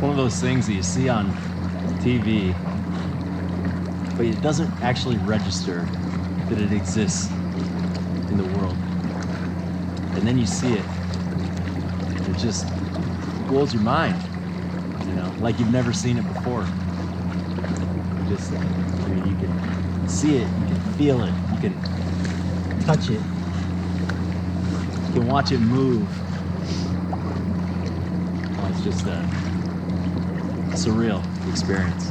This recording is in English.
one of those things that you see on TV, but it doesn't actually register that it exists in the world. And then you see it, and it just blows your mind, you know, like you've never seen it before. Just, I mean, you can see it, you can feel it, you can touch it, you can watch it move. Oh, it's just a surreal experience.